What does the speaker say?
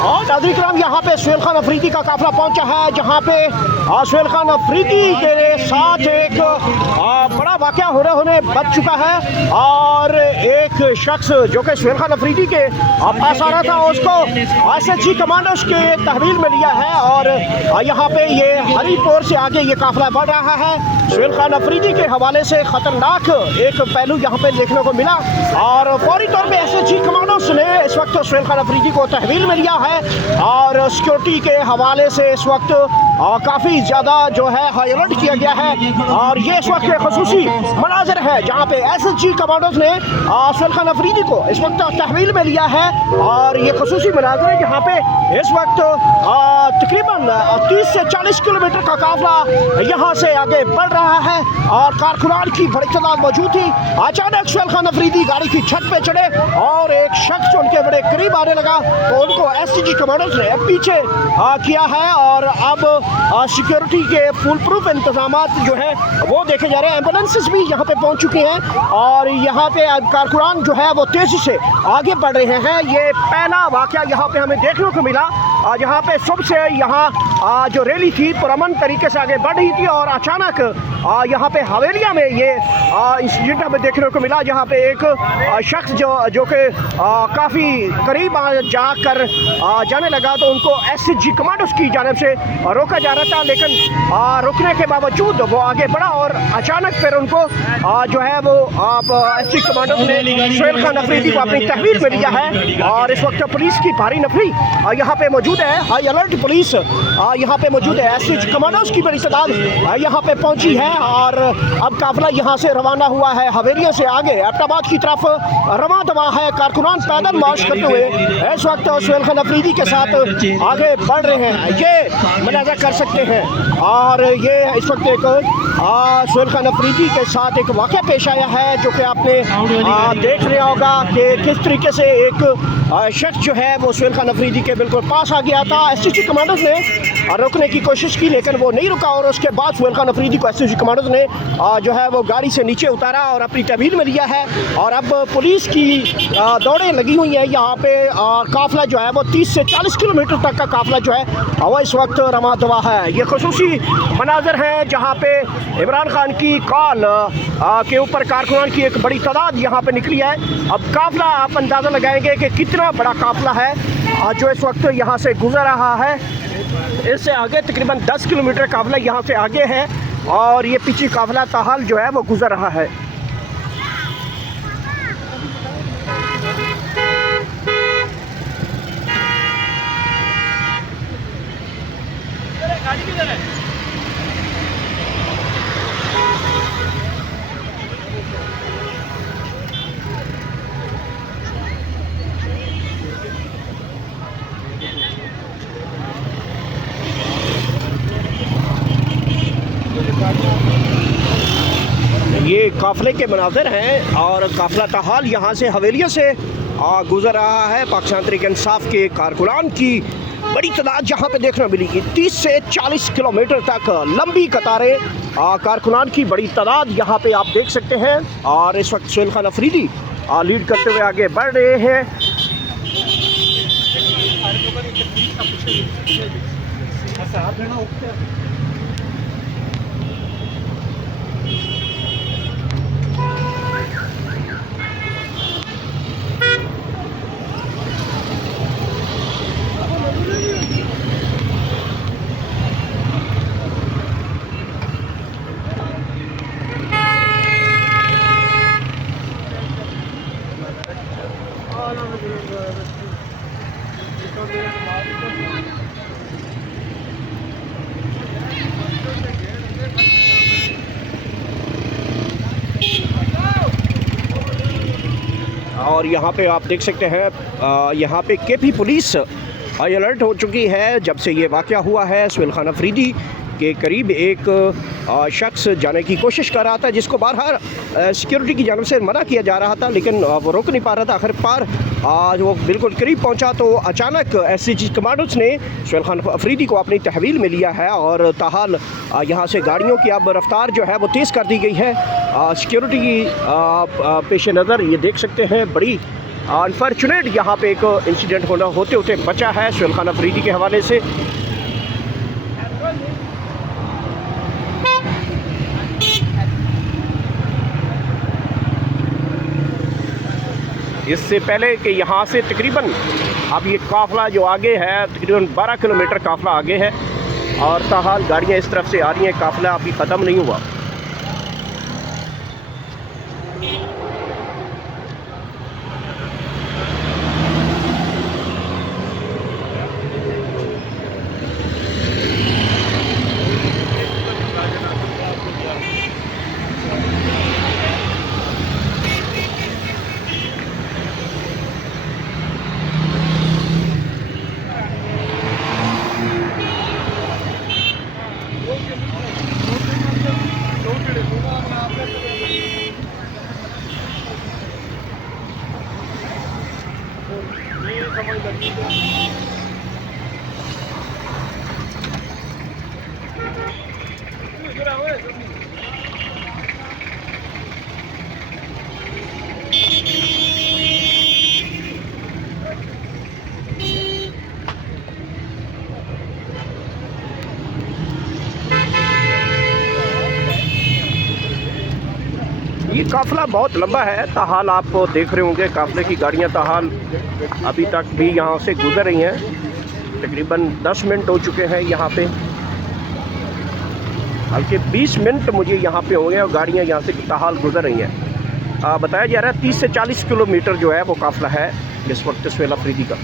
और नाज़रीन किराम यहाँ पे सुहेल खान अफरीदी का काफिला पहुँचा है, जहाँ पे सुहेल खान अफरीदी के साथ एक बड़ा वाक़या होने बच चुका है। और एक शख्स जो कि सुहेल खान अफरीदी के पास आ रहा था, उसको SHG कमांडोज के तहवील में लिया है। और यहाँ पे ये हरीपुर से आगे ये काफिला बढ़ रहा है। सुहेल खान अफरीदी के हवाले से ख़तरनाक एक पहलू यहाँ पे देखने को मिला और फौरी तौर पे SHG कमांडोज ने इस वक्त सुहेल खान अफरीदी को तहवील में लिया है। और सिक्योरिटी के हवाले से इस वक्त काफ़ी ज़्यादा जो है हाई अलर्ट किया गया है। और ये इस वक्त खसूसी मनाजर है जहाँ पे SHG कमांडोज ने सुहेल खान अफरीदी को इस वक्त तहवील में लिया है। और ये खसूसी मनाजर है जहाँ पे इस वक्त तकरीबन 30 से 40 किलोमीटर का काफिला यहाँ से आगे बढ़ रहा है। और कारकुनान की बड़ी तादाद मौजूद थी। अचानक सुहेल खान अफरीदी गाड़ी की छत पे चढ़े और एक शख्स उनके बड़े करीब आने लगा, तो उनको SHG कमांडोज ने पीछे किया है। और अब सिक्योरिटी के फुल प्रूफ इंतजाम जो है वो देखे जा रहे हैं। एम्बुलेंसेस भी यहाँ पे पहुँच चुकी हैं और यहाँ पे कारकुनान जो है वो तेज़ी से आगे बढ़ रहे हैं। ये पहला वाक़या यहाँ पे हमें देखने को मिला जहाँ पे सुबह से यहाँ जो रैली थी पुरअमन तरीके से आगे बढ़ रही थी और अचानक यहाँ पे हवेलिया में ये इंसिडेंट हमें देखने को मिला, जहाँ पे एक शख्स जो कि काफ़ी करीब जाकर जाने लगा, तो उनको SHG कमांडोज की जानिब से रोका जा रहा था। लेकिन रुकने के बावजूद वो आगे बढ़ा और अचानक फिर उनको जो है वो SHG कमांडोज ने सुहेल खान अफरीदी को अपनी तहवील में लिया है। और इस वक्त पुलिस की भारी नफरी यहाँ पे मौजूद है, हाई अलर्ट पुलिस यहाँ पे मौजूद है। SHG कमांडोज की बड़ी तादाद यहाँ पे पहुँची है और अब काफिला यहाँ से रवाना हुआ है। हवेलिया से आगे एबटाबाद की तरफ रवा दवा है। कारकुनान पैदल मार्च करते हुए इस वक्त सुहेल खान अफरीदी के साथ आगे बढ़ रहे हैं, ये मनाजा कर सकते हैं। और ये इस वक्त एक सुहेल खान अफरीदी के साथ एक वाक़या पेश आया है जो कि आपने देख लिया होगा कि किस तरीके से एक शख्स जो है वो सुहेल खान अफरीदी के बिल्कुल पास आ गया था। SHG कमांडोज ने रोकने की कोशिश की लेकिन वो नहीं रुका और उसके बाद सुहेल खान अफरीदी को SHG कमांडोज ने जो है वो गाड़ी से नीचे उतारा और अपनी तहवील में लिया है। और अब पुलिस की दौड़ें लगी हुई हैं यहाँ पे। काफिला जो है वो 30 से 40 किलोमीटर तक का काफिला जो है वो इस वक्त रमा दवा है। ये खसूसी मनाजर हैं जहाँ पे इमरान खान की कॉल के ऊपर कारकुनान की एक बड़ी तादाद यहाँ पे निकली है। अब काफिला आप अंदाज़ा लगाएंगे कि कितना बड़ा काफिला है जो इस वक्त यहाँ से गुजर रहा है। इससे आगे तकरीबन 10 किलोमीटर काफिला यहाँ से आगे है और ये पीछे काफिला ताहाल जो है वो गुजर रहा है। गाड़ी किधर है? ये काफ़िले के मनाज़िर हैं और काफ़िला ताहाल यहाँ से हवेलिया से गुज़र रहा है। पाकिस्तान तहरीक इंसाफ के कारकुनान की बड़ी तादाद यहाँ पे देखने मिली कि 30 से 40 किलोमीटर तक लंबी कतारें कारकुनान की बड़ी तादाद यहाँ पे आप देख सकते हैं। और इस वक्त सुहेल खान अफरीदी लीड करते हुए आगे बढ़ रहे हैं। और यहाँ पे आप देख सकते हैं यहाँ पे KP पुलिस हाई अलर्ट हो चुकी है जब से ये वाक़या हुआ है। सुहेल खान अफरीदी के करीब एक शख्स जाने की कोशिश कर रहा था जिसको बार-बार सिक्योरिटी की जानिब से मना किया जा रहा था लेकिन वो रोक नहीं पा रहा था। आखिर पार वो बिल्कुल करीब पहुंचा तो अचानक SHG कमांडोज ने सुहेल खान अफरीदी को अपनी तहवील में लिया है और ताहाल यहाँ से गाड़ियों की अब रफ्तार जो है वो तेज़ कर दी गई है। सिक्योरिटी की पेश नज़र ये देख सकते हैं बड़ी अनफॉर्चुनेट यहाँ पे एक इंसिडेंट होते होते बचा है सुहेल खान अफरीदी के हवाले से। इससे पहले कि यहाँ से तकरीबन अब ये काफ़िला जो आगे है तकरीबन 12 किलोमीटर काफ़िला आगे है और ताहाल गाड़ियाँ इस तरफ से आ रही हैं, काफ़िला अभी ख़त्म नहीं हुआ। ये काफ़िला बहुत लंबा है, ताहाल आप देख रहे होंगे काफ़िले की गाड़ियाँ ताहाल अभी तक भी यहाँ से गुजर रही हैं। तकरीबन 10 मिनट हो चुके हैं यहाँ पे, बल्कि 20 मिनट मुझे यहाँ पे हो गए और गाड़ियाँ यहाँ से ताहाल गुजर रही हैं। बताया जा रहा है 30 से 40 किलोमीटर जो है वो काफ़िला है इस वक्त सुहेल अफरीदी का।